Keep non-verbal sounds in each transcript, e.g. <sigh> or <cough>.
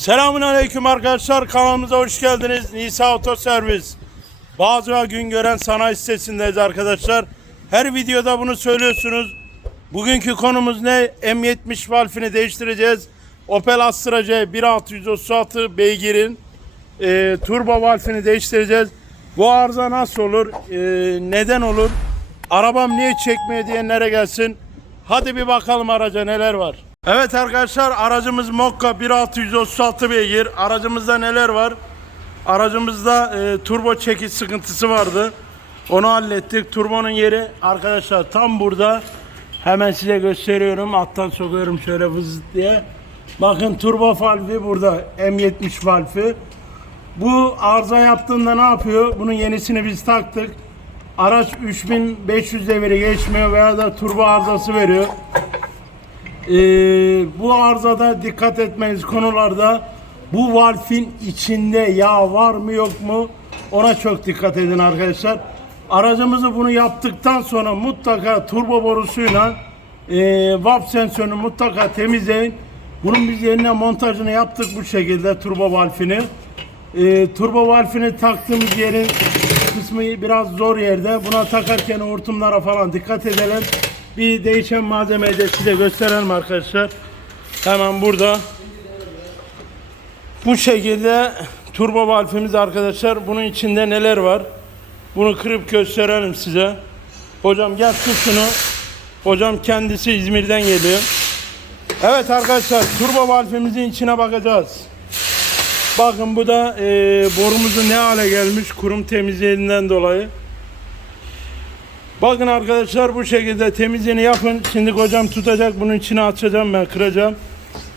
Selamun Aleyküm arkadaşlar kanalımıza hoş geldiniz. Nisa Oto Servis. Bazı gün gören sanayi sitesindeyiz arkadaşlar. Her videoda bunu söylüyorsunuz. Bugünkü konumuz ne? M70 valfini değiştireceğiz. Opel Astra C 1636 beygirin e, turbo valfini değiştireceğiz. Bu arıza nasıl olur? E, neden olur? Arabam niye çekmiyor diyenlere gelsin. Hadi bir bakalım araca neler var. Evet arkadaşlar aracımız Mokka 1636 beygir. Aracımızda neler var? Aracımızda e, turbo çekiş sıkıntısı vardı. Onu hallettik. Turbonun yeri arkadaşlar tam burada. Hemen size gösteriyorum. Alttan sokuyorum şöyle vız diye. Bakın turbo valfi burada. M70 valfi. Bu arıza yaptığında ne yapıyor? Bunun yenisini biz taktık. Araç 3500 deviri geçmiyor veya da turbo arızası veriyor. Ee, bu arızada dikkat etmeniz konularda bu valfin içinde yağ var mı yok mu ona çok dikkat edin arkadaşlar. Aracımızı bunu yaptıktan sonra mutlaka turbo borusuyla e, valf sensörünü mutlaka temizleyin. Bunun biz yerine montajını yaptık bu şekilde turbo valfini. E, turbo valfini taktığımız yerin kısmı biraz zor yerde. Buna takarken hortumlara falan dikkat edelim. Bir değişen malzemeyi de size gösterelim arkadaşlar. Hemen burada. Bu şekilde turbo valfimiz arkadaşlar. Bunun içinde neler var? Bunu kırıp gösterelim size. Hocam gel tut şunu. Hocam kendisi İzmir'den geliyor. Evet arkadaşlar turbo valfimizin içine bakacağız. Bakın bu da e, borumuzun ne hale gelmiş kurum temizliğinden dolayı. Bakın arkadaşlar bu şekilde temizliğini yapın. Şimdi hocam tutacak bunun içine açacağım ben kıracağım.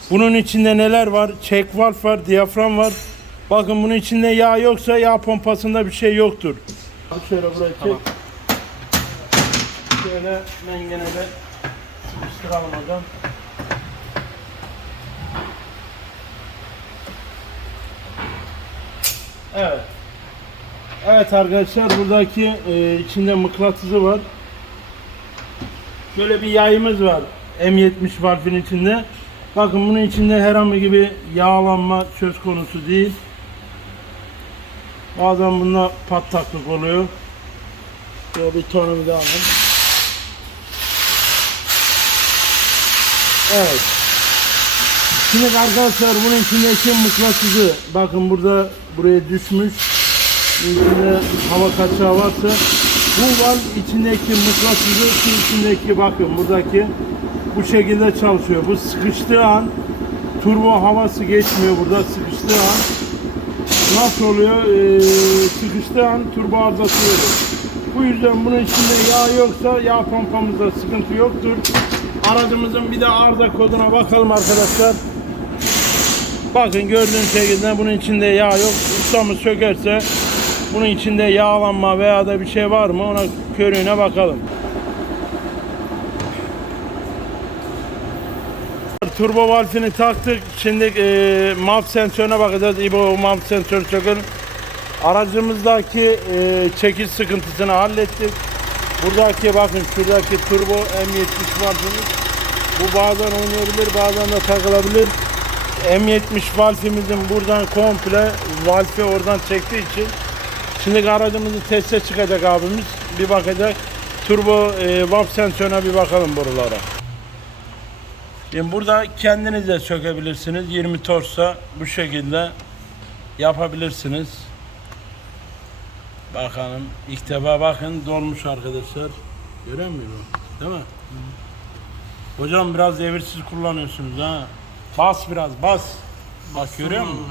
Bunun içinde neler var? Çek valf var, diyafram var. Bakın bunun içinde yağ yoksa yağ pompasında bir şey yoktur. Şöyle buraya çek. Şöyle mengene de sıkıştıralım hocam. Evet. Evet arkadaşlar buradaki e, içinde mıknatısı var. Şöyle bir yayımız var. M70 valfin içinde. Bakın bunun içinde herhangi gibi yağlanma söz konusu değil. Bazen bunda patlaklık oluyor. Şöyle bir tonumu da aldım. Evet. Şimdi arkadaşlar bunun içindeki mıknatısı bakın burada buraya düşmüş. İçinde hava kaçağı varsa bu var içindeki mıknatısı şu içindeki bakın buradaki bu şekilde çalışıyor. Bu sıkıştığı an turbo havası geçmiyor burada sıkıştığı an nasıl oluyor? Ee, sıkıştığı an turbo arızası veriyor. Bu yüzden bunun içinde yağ yoksa yağ pompamızda sıkıntı yoktur. Aracımızın bir de arıza koduna bakalım arkadaşlar. Bakın gördüğünüz şekilde bunun içinde yağ yok. Ustamız sökerse bunun içinde yağlanma veya da bir şey var mı ona körüğüne bakalım. Turbo valfini taktık. Şimdi e, malt sensörüne bakacağız. İbo malt sensörü sökün. Aracımızdaki e, çekiş sıkıntısını hallettik. Buradaki bakın şuradaki turbo M70 valfimiz. Bu bazen oynayabilir bazen de takılabilir. M70 valfimizin buradan komple valfi oradan çektiği için şimdi aracımızı teste çıkacak abimiz. Bir bakacak. Turbo e, valf sensörüne bir bakalım buralara. Şimdi burada kendiniz de sökebilirsiniz. 20 torsa bu şekilde yapabilirsiniz. Bakalım. İlk defa bakın dolmuş arkadaşlar. Görüyor musun? Değil mi? Hocam biraz devirsiz kullanıyorsunuz ha. Bas biraz bas. Bak görüyor musun?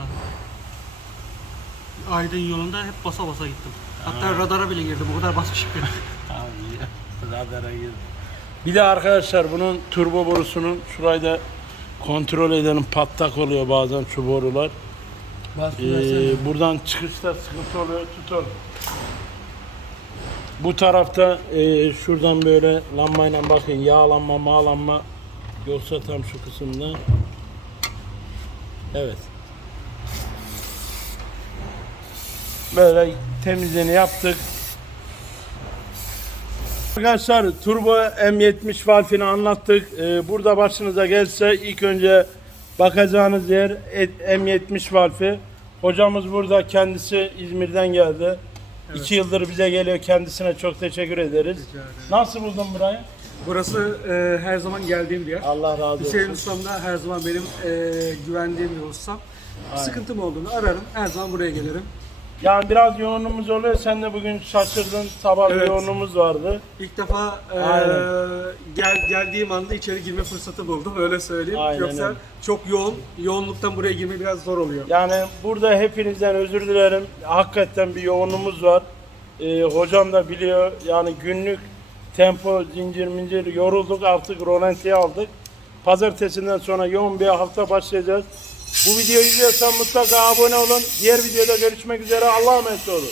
Aydın yolunda hep basa basa gittim. Hatta radara bile girdim. O kadar basmışım. <laughs> Tamam iyi. Radara gir. Bir de arkadaşlar bunun turbo borusunun şurayı da kontrol edelim patlak oluyor bazen şu borular. Ee, buradan çıkışta sıkıntı oluyor tutalım. Bu tarafta e, şuradan böyle lambayla bakın yağlanma mağlanma yoksa tam şu kısımda. Evet. Böyle temizliğini yaptık. Arkadaşlar Turbo M70 valfini anlattık. Ee, burada başınıza gelse ilk önce Bakacağınız yer et- M70 valfi. Hocamız burada kendisi İzmir'den geldi. İki yıldır bize geliyor. Kendisine çok teşekkür ederiz. Nasıl buldun burayı? Burası e, her zaman geldiğim bir yer. Allah razı Hüseyin olsun. Ustam da her zaman benim e, güvendiğim bir ustam. Sıkıntım olduğunu ararım. Her zaman buraya gelirim. Yani biraz yoğunluğumuz oluyor. Sen de bugün şaşırdın. Sabah bir Evet. yoğunluğumuz vardı. İlk defa e, Aynen. gel geldiğim anda içeri girme fırsatı buldum. Öyle söyleyeyim. Aynen Yoksa öyle. çok yoğun. Yoğunluktan buraya girme biraz zor oluyor. Yani burada hepinizden özür dilerim. Hakikaten bir yoğunluğumuz var. Ee, hocam da biliyor. Yani günlük tempo, zincir mincir yorulduk artık rolantiye aldık. Pazartesinden sonra yoğun bir hafta başlayacağız. Bu videoyu izliyorsan mutlaka abone olun. Diğer videoda görüşmek üzere. Allah'a emanet olun.